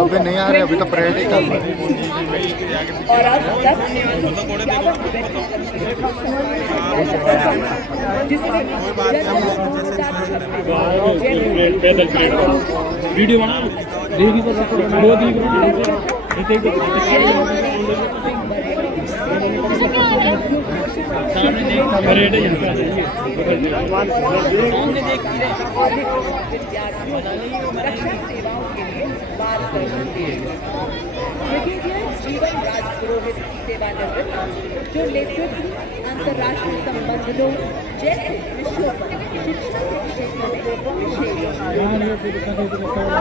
अभी नहीं आ रहे, अभी तो परेड ही चल रहा है। और आज तक जिसमें वीडियो बना रक्षा सेवाओं के लिए बात करेंगे। ब्रिगेडियर जीवन राज पुरोहित सेवानिवृत्त जो नेतृत्व अंतर्राष्ट्रीय संबंधों जैसे विषयों पर शिक्षा के क्षेत्र में विशेष।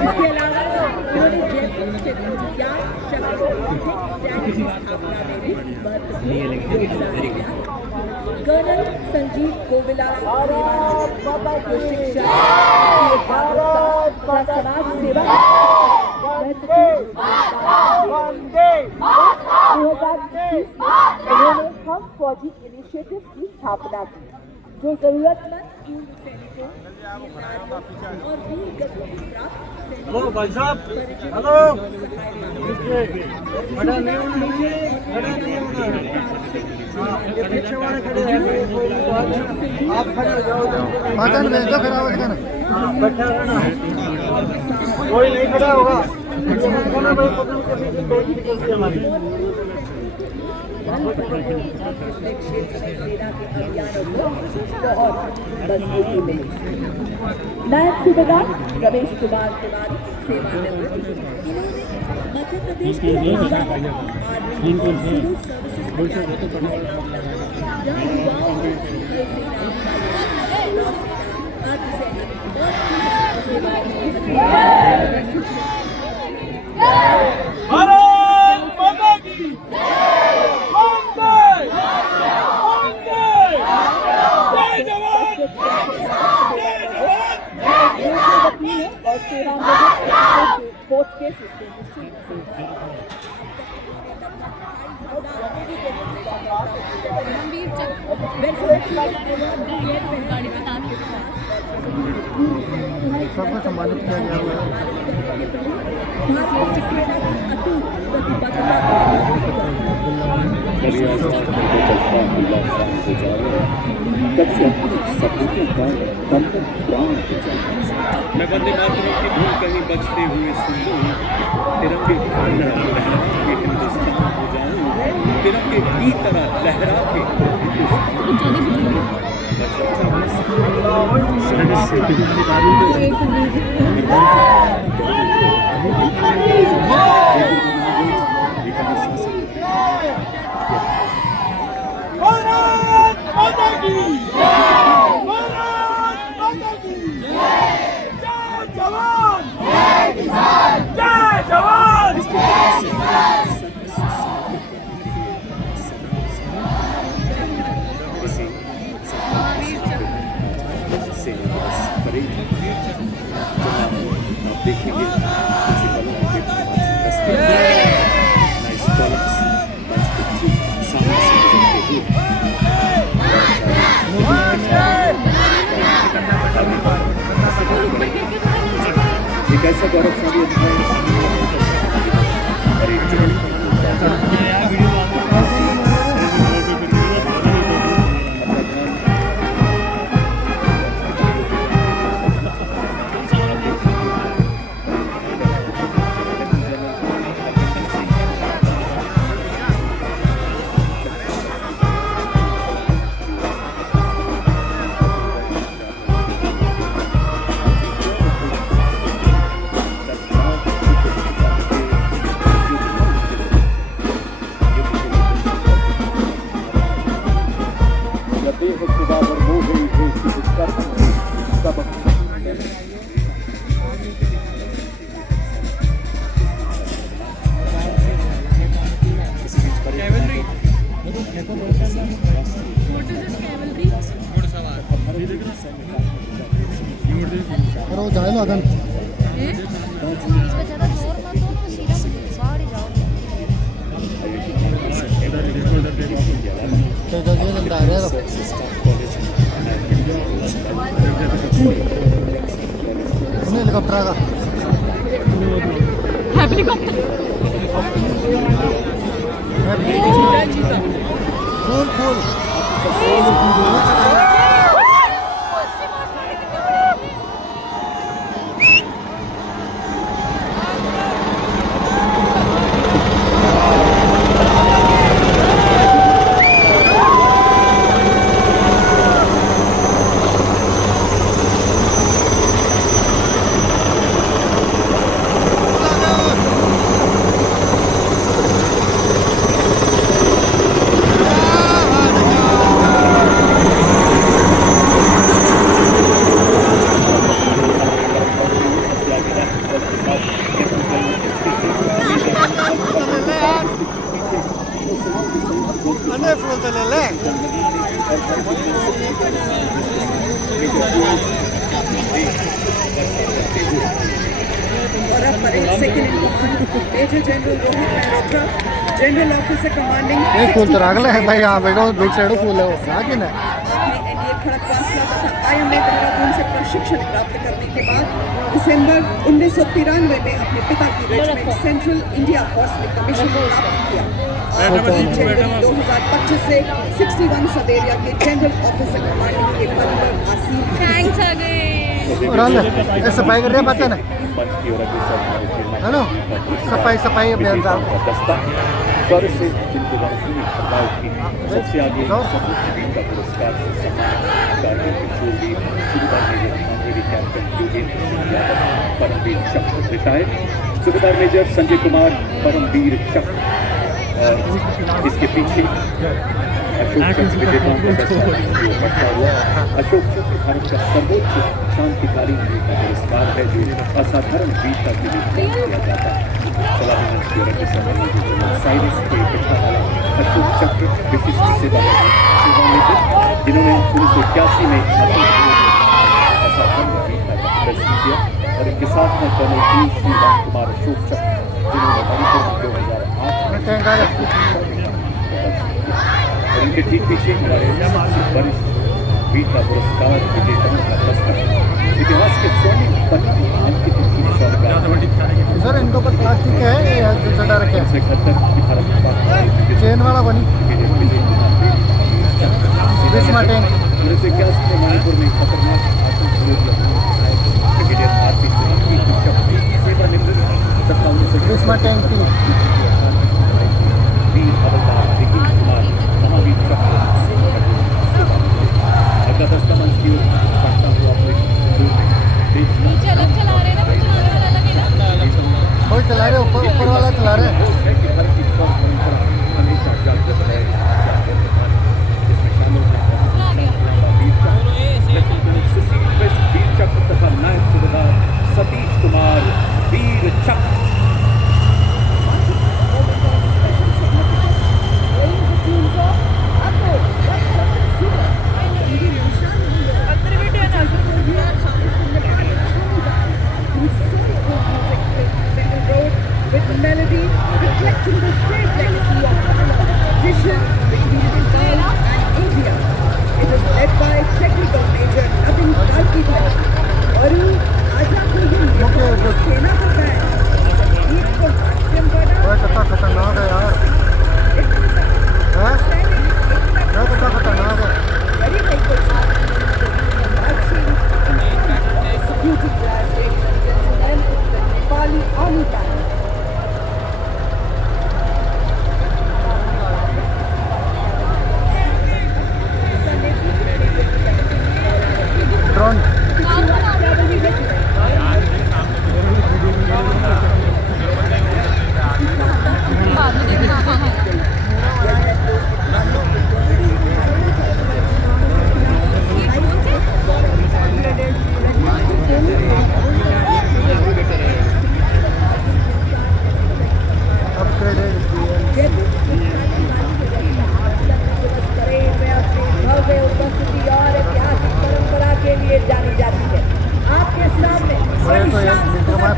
इसके अलावा उन्होंने जयपुर स्थित ज्ञान शक्ति की स्थापना में भी महत्वपूर्ण योगदान दिया। कर्नल संजीव कोविला जो शिक्षा समाज सेवा 2020 उन्होंने हम फौजी इनिशिएटिव की स्थापना की जो जरूरतमंद पूर्व सैनिकों और वीर गतियों की प्राप्त कोई नहीं खड़ा होगा। नायब सूबेदार रमेश कुमार तिवारी सेवानिवृत्त इन्होंने मध्य प्रदेश के सबको सम्मानित किया गया हुआ है। मैं वंदे मातरम की धूल कहीं बजते हुए सुन लूं, तिरंगे की तरह लहरा के हिंदुस्तान हो जाऊं, तिरंगे की तरह लहरा के देखेंगे एक ऐसा गौरवशाली लगन हेलीकॉप्टर का फूल फूल अन्य फूल तो ले ले और अब parade second in command major general Rohit Malhotra, general officer commanding. एक फूल तो रगले है भाई, यहाँ बैठो दो साइड फूल है वो कि ना आपने एनडीए खड़गवासला तथा आईएमए देहरादून से प्रशिक्षण प्राप्त करने के बाद दिसंबर 1993 में अपने पिता की रेजिमेंट सेंट्रल इंडिया फोर्स में कमीशन प्राप्त किया। जनवरी 2025 से 61 सवेरिया के जनरल ऑफिसर कमांडिंग के पद पर आसीन हैं। ये सफाई कर रहे पता ना हेलो सफाई सफाई अभियान साहब स्वर से जिनको वास्तविक हड़ताल की सबसे आगे सपूत का पुरस्कार से सम्मानित कार्यों के शूरवीर सूबेदार major honorary captain Yogendra Singh Yadav Param Vir Chakra retired, सूबेदार मेजर संजय कुमार परमवीर चक्र, इसके पीछे अशोक चक्र विजेताओं का दस्ता बढ़ता हुआ। अशोक चक्र भारत का सर्वोच्च शांतिकालीन वीर का पुरस्कार है जो असाधारण वीरता के लिए दिया जाता है। सलामी के साइरस के पिता अशोक चक्र विशिष्ट सेवा सेवानिवृत्त, जिन्होंने 1981 में असाधारण वीरता का प्रदर्शन किया, और इनके साथ में कर्नल टी श्री राम कुमार अशोक चक्र, जिन्होंने मणिपुर 2008 में और इनके ठीक पीछे सबसे वरिष्ठ वीरता पुरस्कार विजेताओं का दस्ता इतिहास के स्वर्णिम पन्ने को अंकित की सर इनके ऊपर प्लास्टिक है या चटा रखे हैं 1971 चेन वाला बनी बिस्मा टैंक 1981 में मणिपुर में खतरनाक आतंकवाद ब्रिगेडियर आरपी सिंह की सेवानिवृत्त तथा बिस्मा टैंक थी वीर हवलदार विपिन कुमार महावीर चक्र दस्ता मंच की ओर बढ़ता हुआ नीचे अलग चला रहे हैं ना, कुछ चलाने वाला अलग है ना। कोई चला रहे ऊपर वाला चला रहे भारत की सौर परंपरा हमेशा जागृत है, जिसमें शामिल है वीर चक्र तथा नायब सूबेदार सतीश कुमार वीर चक्र। With melody reflecting the great legacy of tradition between Bengal and India. It is led by Technical Major Navin Kalkidhar. और आज आपको ये सेना का बैंड गीत को नाट्यम बना कितना खतरनाक है यार कितना खतरनाक है very very good executed last ladies and gentlemen the Nepali Army Band. Drone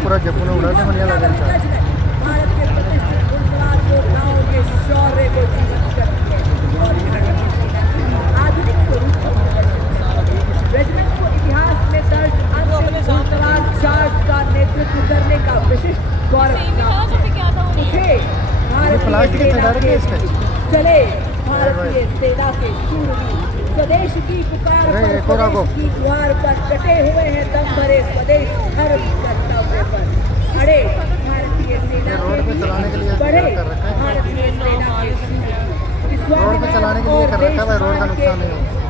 पूरा जपून उड़ाते मन लगा भारत के प्रतिष्ठित घुड़सवार योद्धाओं के शौर्य को जीवित करती है और आधुनिक स्वरूप रेजिमेंट को इतिहास में दर्ज अंतिम घुड़सवार चार्ज का नेतृत्व करने का विशिष्ट गौरव भारतीय सेना के चले भारतीय सेना के शूरवीर स्वदेश की पुकार पर स्वदेश की द्वार पर डटे हुए हैं दम भरे स्वदेश धर्म कर्तव्य पर अड़े भारतीय सेना के बड़े भारतीय सेना के स्वाभिमान और देशमान के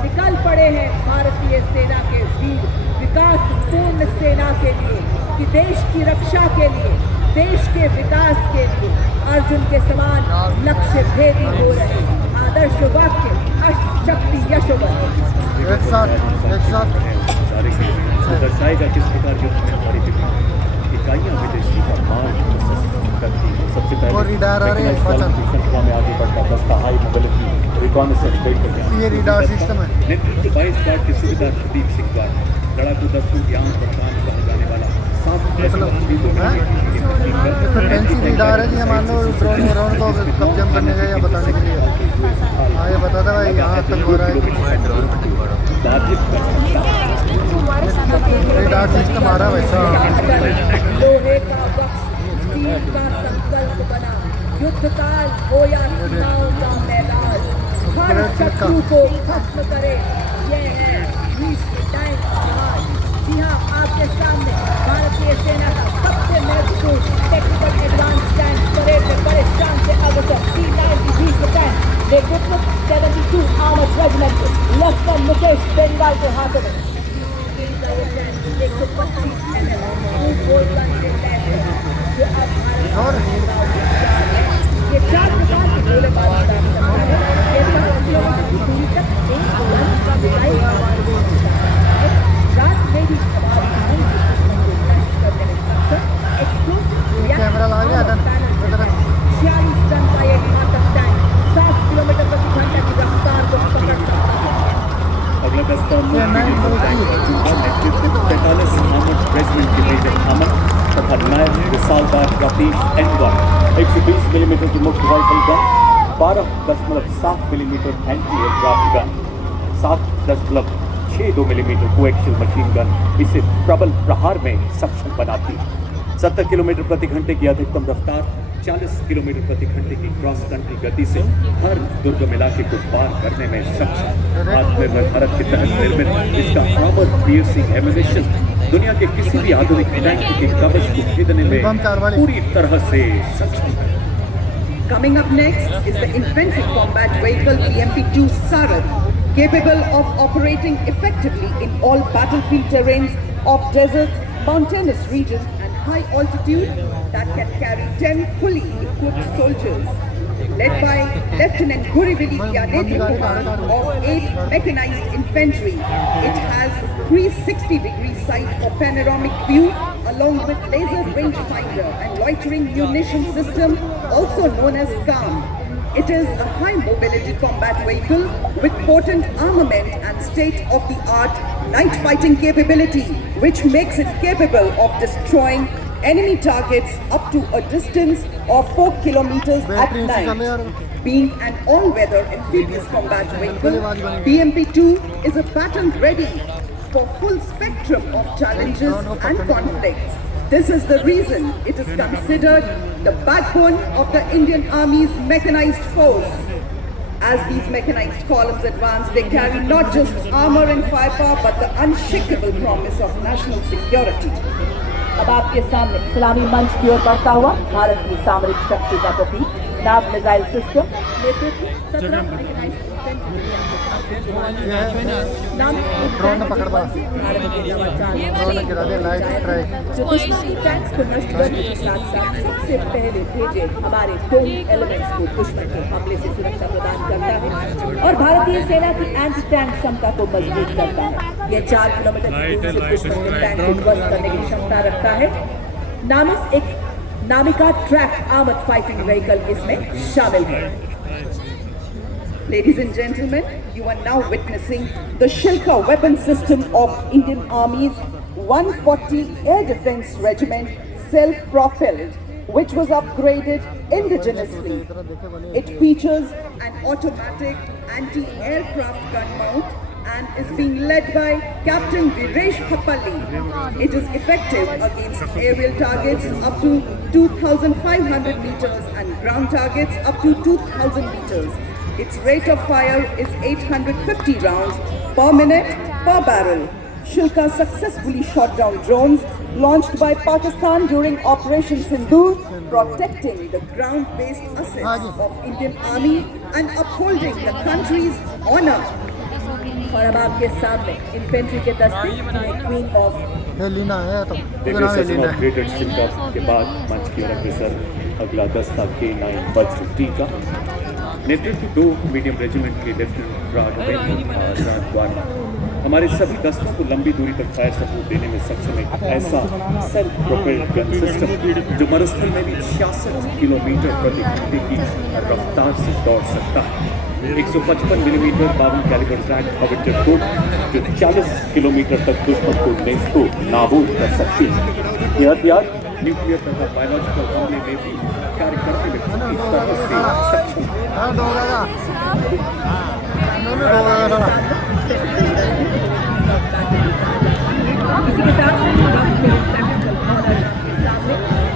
निकल पड़े हैं भारतीय सेना के वीर विकास पूर्ण सेना के लिए कि देश की रक्षा के लिए देश के विकास के लिए अर्जुन के समान लक्ष्य भेदी हो रहे आदर्श वाक्य अष्टशक्ति यशोवर एक साथ दर्शाएगा किस प्रकार की हमारी इकाइयां विदेशी का मार्ग करती है। सबसे पहले श्रृंखला में आगे बढ़ता दस्ता हाई मोबिलिटी रिकॉनेसेंस व्हीकल ये रिडार सिस्टम है। नेतृत्व 22 गार्ड के सूबेदार प्रदीप सिंह द्वारा लड़ाकू दस्तों की आम प्रधान कहा जाने वाला फैंसी रिडार है जी, मान लो ड्रोन को कब्जा करने का या बताने के लिए। हाँ ये बताता भाई यहाँ तक हो रहा है रिडार सिस्टम आ रहा है वैसा। लोहे का वक्ष स्टील का संकल्प बना युद्ध काल हो या सीमाओं का मैदान हर शत्रु को खत्म करे यह है भीष्म टाइम जहाज। जी हाँ आपके सामने भारतीय सेना का सबसे महत्वपूर्ण टेक्निकल एडवांस टैंक परेड में बड़े शान से अग्रसर T-90 भीष्म टैंक नेतृत्व 72 armoured regiment lieutenant Mukesh Beniwal के हाथों में 125 mm गोल गन से लैस है जो अब भारत ये 4 प्रकार के गोलेबाज कर सकता है। ये 4 किलोमीटर की दूरी तक एक गन का मिसाइल रात में भी हमारी नहीं नष्ट करने में सक्षम एक्सप्लोसिव कैमरा ला लिया था 46 टन का ये घातक टैंक 7 किलोमीटर प्रति घंटे की रफ्तार को पकड़ सकता है। अगला दस्ता नेतृत्व 45 आर्मर्ड रेजिमेंट के मेजर अमन तथा नायब विशालदार राकेश N1 120 मिलीमीटर की मुख्य rifle gun 12.7 millimetre anti aircraft gun 7.62 millimetre coaxial machine gun इसे प्रबल प्रहार में सक्षम बनाती है। 70 किलोमीटर प्रति घंटे की अधिकतम रफ्तार 40 किलोमीटर प्रति घंटे की क्रॉस कंट्री गति से हर दुर्गम इलाके को पार करने में सक्षम। आत्मनिर्भर भारत के तहत निर्मित इसका आर्मर्ड पियर्सिंग एम्यूनिशन दुनिया के किसी भी आधुनिक टैंक के कवच को भेदने में पूरी तरह से सक्षम है। Coming up next is the infantry combat vehicle BMP-2 Sarad, capable of operating effectively in all battlefield terrains of deserts, mountainous regions and high altitude that can carry 10 fully equipped soldiers. Led by Lieutenant Gurivili Yaneti Kumar of 8th Mechanized Infantry, it has 360-degree sight for panoramic view along with laser rangefinder and loitering munition system, also known as CAM. It is a high-mobility combat vehicle with potent armament and state-of-the-art night fighting capability, which makes it capable of destroying enemy targets up to a distance of 4 kilometers at night. Being an all-weather amphibious combat vehicle, BMP-2 is a battle ready for full spectrum of challenges and conflicts. This is the reason it is considered the backbone of the Indian Army's mechanized force. As these mechanized columns advance, they carry not just armor and firepower, but the unshakable promise of national security. अब आपके सामने सलामी मंच की ओर बढ़ता हुआ भारत की सामरिक शक्ति का प्रतीक नाव मिसाइल सिस्टम नेतृत्व 17 मैकेनाइज्ड ड्रोन पकड़वा ड्रोन गिरा दे लाइट स्ट्राइक जो दुश्मनी टैंक्स को नष्ट करने के साथ साथ सबसे पहले भेजे हमारे दोनों एलिमेंट्स को दुश्मन के हमले से सुरक्षा प्रदान करता है और भारतीय सेना की एंटी टैंक क्षमता को मजबूत करता है। यह 4 किलोमीटर की दूरी से दुश्मन के टैंक को ध्वस्त करने की क्षमता रखता है। नामिस एक नामिका ट्रैक आर्मर्ड फाइटिंग व्हीकल इसमें शामिल है। Ladies and gentlemen, you are now witnessing the Shilka weapon system of Indian Army's 140 Air Defense Regiment, self-propelled, which was upgraded indigenously. It features an automatic anti-aircraft gun mount and is being led by Captain Viresh Happalli. It is effective against aerial targets up to 2,500 meters and ground targets up to 2,000 meters. Its rate of fire is 850 rounds per minute per barrel. Shilka successfully shot down drones launched by Pakistan during Operation Sindoor, protecting the ground-based assets of Indian Army and upholding the country's honor. और अब आपके सामने infantry के दस्ते queen of Helena है तो Division of Greater Shilka के बाद मंच की ओर अग्रसर अगला दस्ता K9 वज्र टी का नेतृत्व 2 मीडियम रेजिमेंट के लेफ्टिनेंट राघवेंद्र हमारे सभी दस्तों को लंबी दूरी तक फायर सपोर्ट देने में सक्षम एक ऐसा सेल्फ प्रोपेल्ड गन सिस्टम जो मरुस्थल में भी 66 किलोमीटर प्रति घंटे की रफ्तार से दौड़ सकता है। 155 मिलीमीटर 52 कैलिबर रैक हॉविट्जर तोप जो 40 किलोमीटर तक दुश्मन को नेस्तो नाबूद कर सकती है। यह हथियार न्यूक्लियर तथा बायोलॉजिकल हमले में भी कार्य करने में पूरी तरह से सक्षम है। इसी के साथ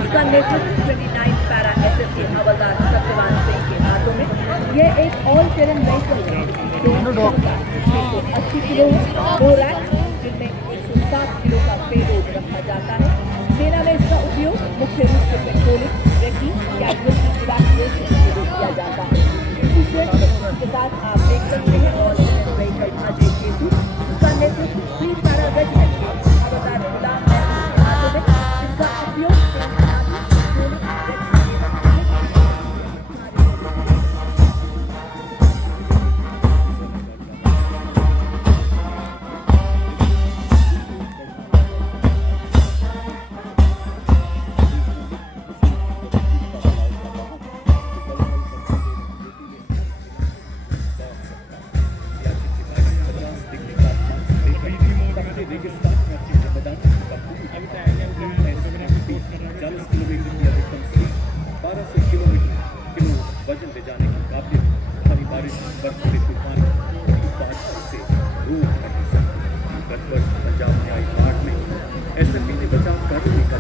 इसका नेतृत्व 29 पैरा एसएफ के हवलदार सत्यवान सिंह के हाथों में। यह एक ऑल टेरेन व्हीकल है जो 180 किलो है, 2 रैक जिनमें 107 किलो का पेलोड रखा जाता है। सेना में इसका उपयोग मुख्य रूप से पेट्रोलिंग, रेकी, कैजुअलिटी इवैक्यूएशन के लिए किया जाता है। इसी के साथ आप देख सकते हैं all terrain vehicle Ajay Ketu, इसका नेतृत्व 3 पैरा रेजिमेंट के हवलदार गुलाम महमूद के हाथों में। इसका उपयोग वजन ले जाने की काबिलियत भारी बारिश बर्फीले तूफान से रोक नहीं सकती। गत वर्ष पंजाब में आई बाढ़ में एसएमपी ने बचाव कार्य का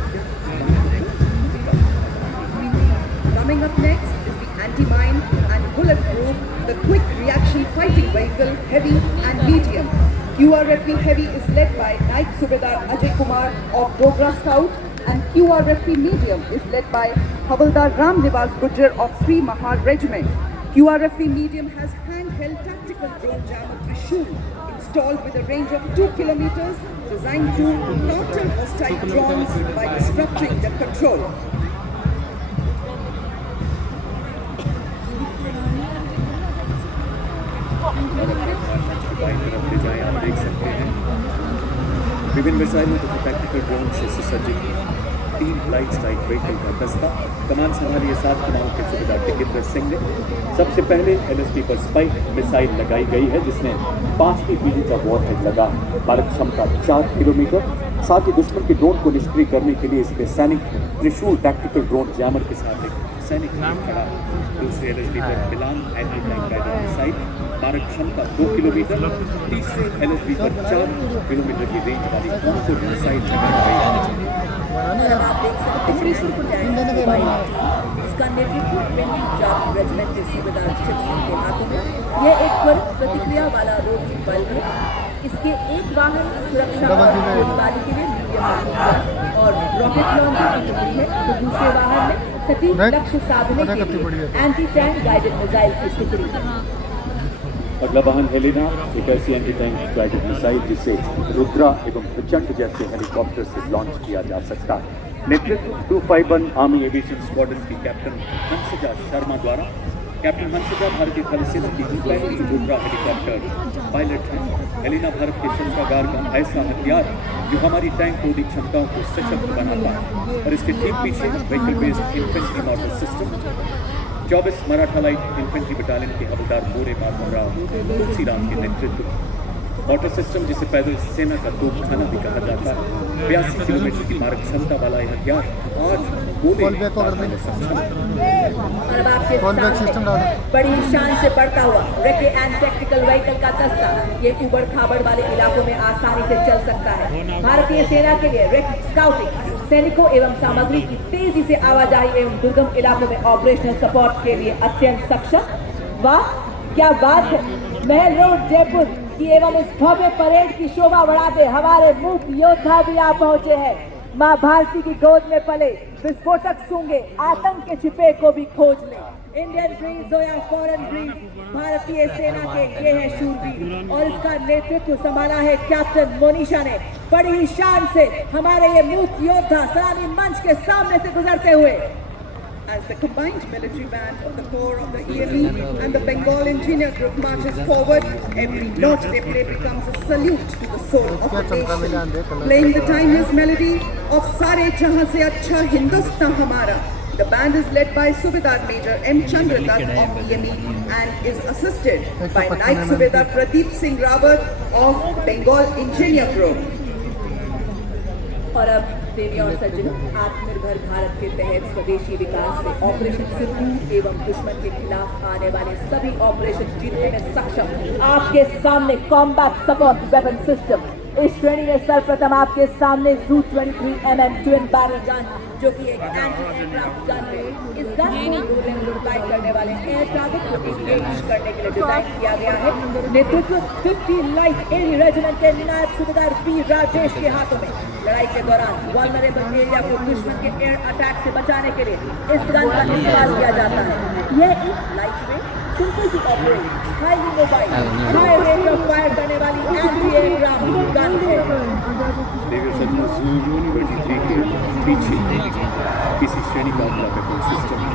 Coming up next is the anti-mine and bulletproof, the quick reaction fighting vehicle heavy and medium. QRFE heavy is led by Naik Subedar Ajay Kumar of Dogra Scout, and QRFE medium is led by Havaldar Ram Nivas Gujjar of Sri Mahar Regiment. QRFE medium has handheld tactical drone jammer Trishul installed with a range of 2 kilometers, designed to counter hostile drones by disrupting the control. बाईं तरफ ले जाएं, आप देख सकते हैं विभिन्न मिसाइलों तथा टैक्टिकल ड्रोन से सुसज्जित 3 लाइट स्ट्राइक व्हीकल का दस्ता। कमान संभालिए 7 कमाओं के सूबेदार टिकेंद्र सिंह ने। सबसे पहले एलएसडी पर स्पाइक मिसाइल लगाई गई है जिसमें 5वीं पीढ़ी का वॉरहेड लगा। मारक क्षमता 4 किलोमीटर। साथ ही दुश्मन के ड्रोन को निष्क्रिय करने के लिए इसमें सैनिक त्रिशूल टैक्टिकल ड्रोन जैमर के साथ एक सैनिक खड़ा। दूसरे एलएसडी पर मिलान एंटी टैंक गाइडेड मिसाइल मारक क्षमता 2 किलोमीटर। तीसरे एलएसडी पर 4 किलोमीटर की रेंज वाली कॉन्फोर्ट मिसाइल लगाई गई है। आप देख सकते हैं इसका नेतृत्व 20 जाट रेजिमेंट के सूबेदार शिव सिंह के हाथों में। यह एक त्वरित प्रतिक्रिया वाला रोगी बल है। इसके एक वाहन सुरक्षा और गोलीबारी के लिए मीडियम और रॉकेट लॉन्चर की टुकड़ी है, तो दूसरे वाहन में सटीक लक्ष्य साधने के लिए एंटी टैंक गाइडेड मिसाइल की टुकड़ी। अगला वाहन हेलिना, एक ऐसी एंटी टैंक गाइडेड मिसाइल जिसे रुद्रा एवं प्रचंड जैसे हेलीकॉप्टर से लॉन्च किया जा सकता है। नेतृत्व 251 आर्मी एविएशन स्क्वाड्रन की कैप्टन हंसजा शर्मा द्वारा। कैप्टन हंसजा भारतीय थल सेना की पहली रुद्रा हेलीकॉप्टर पायलट है। हेलिना भारत के शस्त्रागार का ऐसा हथियार जो हमारी टैंक रोधी क्षमताओं को सशक्त बनाता है। और इसके ठीक पीछे vehicle based infantry model system 24 Maratha light infantry battalion के हवलदार बोरे माधवराव तुलसीराम के नेतृत्व। वाटर सिस्टम जिसे पैदल सेना का तोपखाना भी कहा जाता है। 82 किलोमीटर की मारक क्षमता वाला यह हथियार आज पूरे कॉल बैक कर देंगे। और अब आपके कॉल बैक सामने सिस्टम डाल बड़ी शान से बढ़ता हुआ रेकी एंड टेक्टिकल व्हीकल का दस्ता ये उबड़ खाबड़ वाले इलाकों में आसानी से चल सकता है। भारतीय सेना के लिए रेकी स्काउटिंग सैनिकों एवं सामग्री की तेजी से आवाजाही एवं दुर्गम इलाकों में ऑपरेशनल सपोर्ट के लिए अत्यंत सक्षम। वाह क्या बात है। महल रोड जयपुर की एवं इस भव्य परेड की शोभा बढ़ाते हमारे मुख्य योद्धा भी आ पहुंचे हैं। माँ भारती की गोद में पले विस्फोटक सूंघे आतंक के छिपे को भी खोज ले। इंडियन ब्रीड्स हो या फॉरेन ब्रीड्स, भारतीय सेना के ये है शूरवीर और इसका नेतृत्व संभाला है कैप्टन मोनिशा ने। बड़ी ही शान से हमारे ये मुख्य योद्धा सलामी मंच के सामने से गुजरते हुए। As the combined military band of the Corps of the EME and the Bengal Engineer Group marches forward, every note they play becomes a salute to the soul of the nation. Playing the timeless melody of Sare Jahan Se Achha Hindustan Hamara, the band is led by Subedar Major M. Chandra Dutt of EME and is assisted by Naik Subedar Pradeep Singh Rawat of Bengal Engineer Group. और अब देवी और सज्जनों, आत्मनिर्भर भारत के तहत स्वदेशी विकास से operation सिंदूर एवं दुश्मन के खिलाफ आने वाले सभी ऑपरेशन जीतने में सक्षम आपके सामने कॉम्बैट सपोर्ट वेपन सिस्टम। इस श्रेणी में सर्वप्रथम आपके सामने Zu 23mm twin barrel gun जो कि एक एंटी एयरक्राफ्ट गन है। इस गन को रोल करने वाले एयर टारगेट को एंगेज करने के लिए डिजाइन किया गया है। नेतृत्व 50 लाइट एयर रेजिमेंट के नायब सूबेदार पी राजेश के हाथों में। लड़ाई के दौरान वल्नरेबल एरिया को दुश्मन के एयर अटैक से बचाने के लिए इस गन का इस्तेमाल किया जाता है। यह एक light weight simple to operate highly mobile high range of fire करने वाली एंटी एयरक्राफ्ट गन है। देवी सज्जनों Zu 23 के पीछे किसी श्रेणी का अगला वेपन सिस्टम है।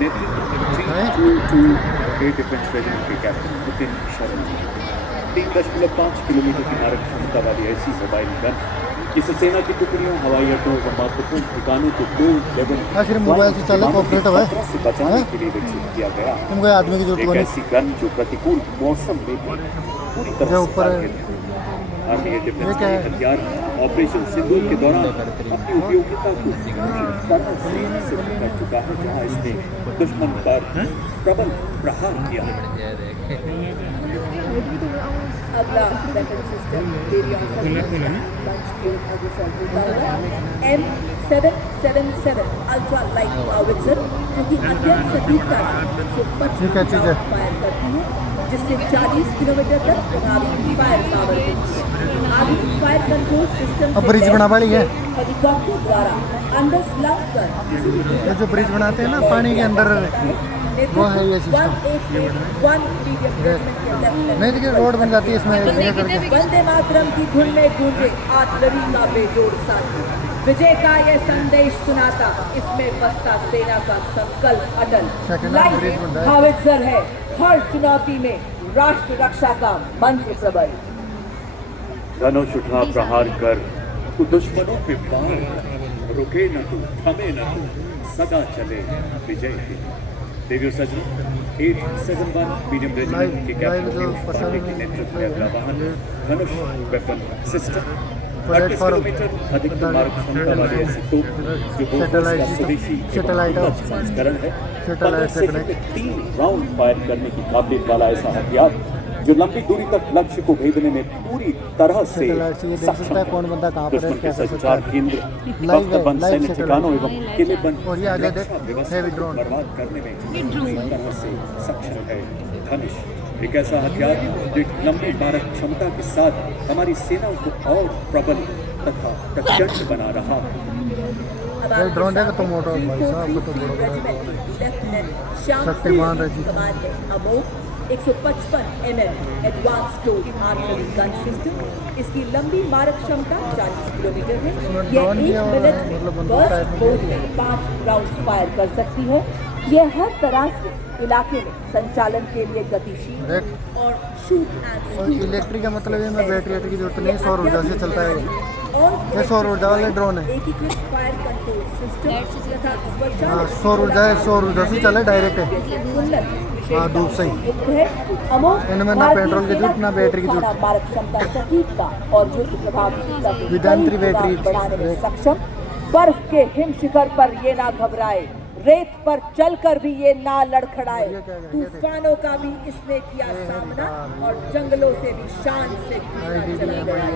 नेतृत्व 322 एयर डिफेंस रेजिमेंट के कैप्टन नितिन शरण 3.5 किलोमीटर की मारक क्षमता वाली ऐसी मोबाइल गन जिसे सेना की टुकड़ियों हवाई अड्डों और महत्वपूर्ण ठिकानों को 2 लेवल सिर्फ मोबाइल से चले ऑपरेटर है से बचाने के लिए विकसित किया गया। तुमको आदमी की जरूरत एक नहीं। ऐसी गन जो प्रतिकूल मौसम में भी पूरी तरह जो से ऊपर है। target है। भारतीय डिफेंस ये क्या है? के हथियार ऑपरेशन सिंदूर के दौरान अपनी उपयोगिता को पूरी तरह से सिद्ध कर चुका है, जहां इसने दुश्मन पर प्रबल प्रहार किया। अगला वेपन सिस्टम देवी और सज्जनों मंच के अग्रसर होता हुआ M777 अल्ट्रा लाइट हाउवित्जर जो कि अत्यंत सटीकता से 125 राउंड फायर करती है, जिससे 40 किलोमीटर तक प्रभावी फायर पावर मिलती है। आधुनिक फायर कंट्रोल सिस्टम अब ब्रिज बना वाली है। हेलीकॉप्टर द्वारा अंडर स्लग कर किसी भी ये जो ब्रिज बनाते हैं ना पानी के अंदर वो है ये सिस्टम। नहीं देखिए रोड बन जाती है इसमें ये करके। वंदे मातरम की धुन में गूंजे आर्टिलरी का बेजोड़ साथी, विजय का यह संदेश सुनाता, इसमें बसता सेना का संकल्प अटल। लाइट हावित्जर है हर चुनौती में राष्ट्र रक्षा का मंत्र प्रबल। धनुष उठा प्रहार कर तू दुश्मनों पे वार कर, रुके न तू थमे न तू सदा चले विजय की। देवी और सज्जनों 871 मीडियम रेजिमेंट के कैप्टन पीयूष पांडे के नेतृत्व में अगला वाहन धनुष वेपन सिस्टम 38 किलोमीटर अधिकतम मारक क्षमता वाले ऐसी तोप जो बोफोर्स का स्वदेशी संस्करण है। 15 सेकंड में 3 राउंड फायर करने की काबिलियत वाला ऐसा हथियार जो लंबी दूरी तक लक्ष्य को भेदने में पूरी तरह से सक्षम है। कौन बंदा कहाँ पर है, दुश्मन के क्या कर सकता संचार है। केंद्र लाइव है, बंद लाइव सैन्य सेटेलाइट। ठिकानों एवं किले बंद और ये आगे देख, रक्षा व्यवस्था हेवी को ड्रोन। बर्बाद करने में पूरी तरह से सक्षम है। धनुष एक ऐसा हथियार जो एक लंबी मारक क्षमता के साथ हमारी सेनाओं को और प्रबल तथा प्रचंड बना रहा है। ये ड्रोन देखो तो मोटा भाई साहब को तो शक्तिमान है जी। 155 mm advance toll artillery gun system, इसकी लंबी मारक क्षमता 40 किलोमीटर है। यह 1 मिनट में बर्स्ट मोड में 5 राउंड फायर कर सकती है। यह हर तरह से इलाके में संचालन के लिए गतिशील और शूट एंड और इलेक्ट्रिक का मतलब है मैं बैटरी की जरूरत नहीं, सौर ऊर्जा से चलता है ये सौर ऊर्जा वाले ड्रोन है। एकीकृत फायर कंट्रोल सिस्टम तथा हाँ सौर ऊर्जा से चले डायरेक्ट है। हाँ धूप से ही इनमें ना पेट्रोल की जरूरत ना बैटरी की जरूरत। मारक क्षमता सटीकता और युद्ध प्रभावशीलता विदांतरी बैटरी बढ़ाने में सक्षम। बर्फ के हिम शिखर पर ये ना घबराए, रेत पर चलकर भी ये ना लड़खड़ाए, तूफानों का भी इसने किया सामना और जंगलों से भी शान से गुजरा चला गया।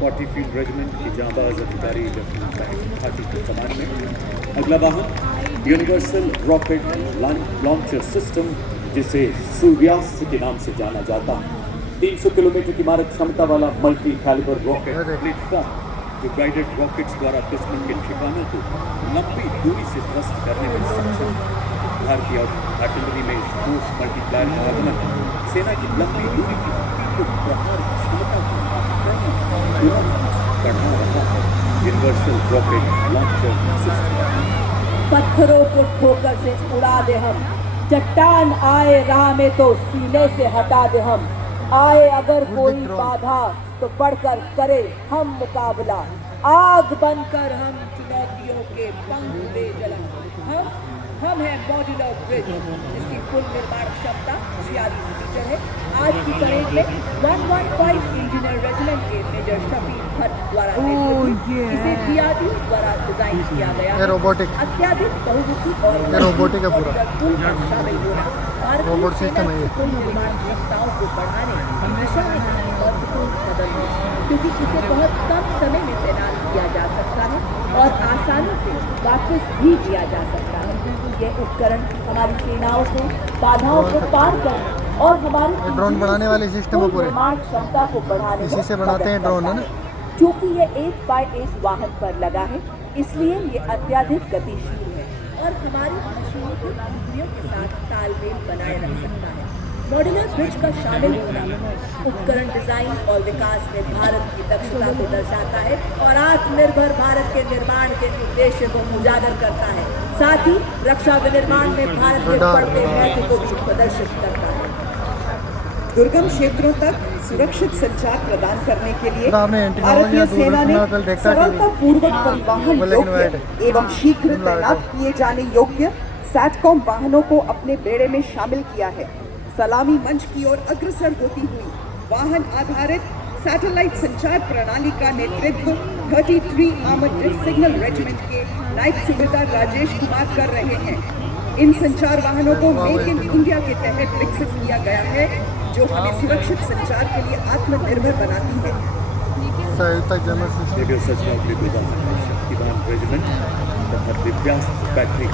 40 रेजिमेंट की जांबाज अधिकारी लेफ्टिनेंट घाटी के कमान में अगला वाहन यूनिवर्सल रॉकेट लॉन्चर सिस्टम, जिसे सूर्यास्त्र के नाम से जाना जाता है, 300 किलोमीटर की मारक क्षमता वाला मल्टी कैलिबर रॉकेट प्लेटफॉर्म, जो गाइडेड रॉकेट्स द्वारा दुश्मन के ठिकानों को लंबी दूरी से ध्वस्त करने में सक्षम है। भारतीय आर्टिलरी में इस ठोस मल्टीप्लायर का आगमन सेना की लंबी दूरी की प्रहार क्षमता को बढ़ा रहा है। यूनिवर्सल रॉकेट लॉन्चर सिस्टम पत्थरों को ठोकर से उड़ा दे हम, चट्टान आए राह में तो सीने से हटा दे हम, आए अगर कोई बाधा तो बढ़कर करे हम मुकाबला, आग बनकर हम चुनौतियों के पंख दे जला। हम हैं मॉड्यूलर ब्रिज, जिसकी कुल निर्माण क्षमता 46 मीटर है। आज की परेड में 115 इंजीनियर रेजिमेंट के मेजर शफीक भट्ट द्वारा इसे डीआरडी द्वारा डिजाइन किया गया है। रोबोटिक अत्याधिक बहुमुखी और रोबोटिक है पूरा, पुल का शामिल होना भारतीय रोबोट सेना सिस्टम है की ये। कुल निर्माण क्षमताओं को बढ़ाने की दिशा में एक महत्वपूर्ण कदम है, क्योंकि इसे बहुत कम समय में तैनात किया जा सकता है और आसानी से वापस भी किया जा सकता है। ये उपकरण हमारी सेनाओं को बाधाओं को पार करने और हमारे ड्रोन बनाने वाले सिस्टम है पूरे, निर्माण क्षमता को बढ़ाने इसी में से बनाते हैं मदद ड्रोन, करता है ना? क्योंकि ये 8x8 वाहन पर लगा है, इसलिए ये अत्याधिक गतिशील है और हमारी मशीनों की इंद्रियों के साथ तालमेल बनाए रख सकता है। मॉड्यूलर ब्रिज का शामिल होना उपकरण डिजाइन और विकास में भारत की दक्षता को दर्शाता है और आत्मनिर्भर भारत के निर्माण के उद्देश्य को उजागर करता है, साथ ही रक्षा विनिर्माण में भारत के बढ़ते महत्व को भी प्रदर्शित करता है। दुर्गम क्षेत्रों तक सुरक्षित संचार प्रदान करने के लिए आपने एंटीना भारतीय या सेना ने दूरबीन देखा कि नहीं? सरलतापूर्वक परिवहन ब्लैक एंड योग्य व्हाइट। एवं शीघ्र तैनात किए जाने योग्य सैटकॉम वाहनों को अपने बेड़े में शामिल किया है। सलामी मंच की ओर अग्रसर होती हुई वाहन आधारित सैटेलाइट संचार प्रणाली का नेतृत्व 33 आर्मर्ड सिग्नल रेजिमेंट के नायब सूबेदार राजेश कुमार कर रहे हैं। इन संचार वाहनों को मेक इन इंडिया के तहत विकसित किया गया है, जो हमें सुरक्षित संचार के लिए आत्मनिर्भर बनाती है। संयुक्त जनरल सिस्टम रेडियो सचना के शक्तिवान रेजिमेंट तथा दिव्यास्त्र बैटरी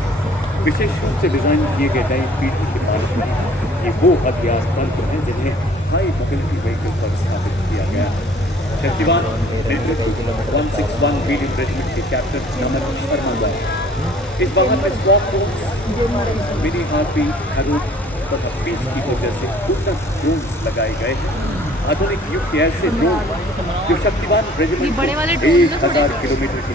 विशेष रूप से डिजाइन किए गए नई पीढ़ी के मालिक हैं। ये वो हथियार तंत्र हैं जिन्हें हाई मोबिलिटी व्हीकल पर स्थापित किया गया है। शक्तिवान नेतृत्व 161 मीडियम रेजिमेंट के कैप्टन नमन शर्मा द्वारा इस वाहन में स्ट्रॉक ड्रोन्स, मिनी हार्पी, हरूप तथा पीस की जैसे उन्नत ड्रोन्स लगाए गए हैं। आधुनिक युग के ऐसे ड्रोन जो शक्तिवान रेजिमेंट बड़े वाले को ड्रोन ना 1000 किलोमीटर की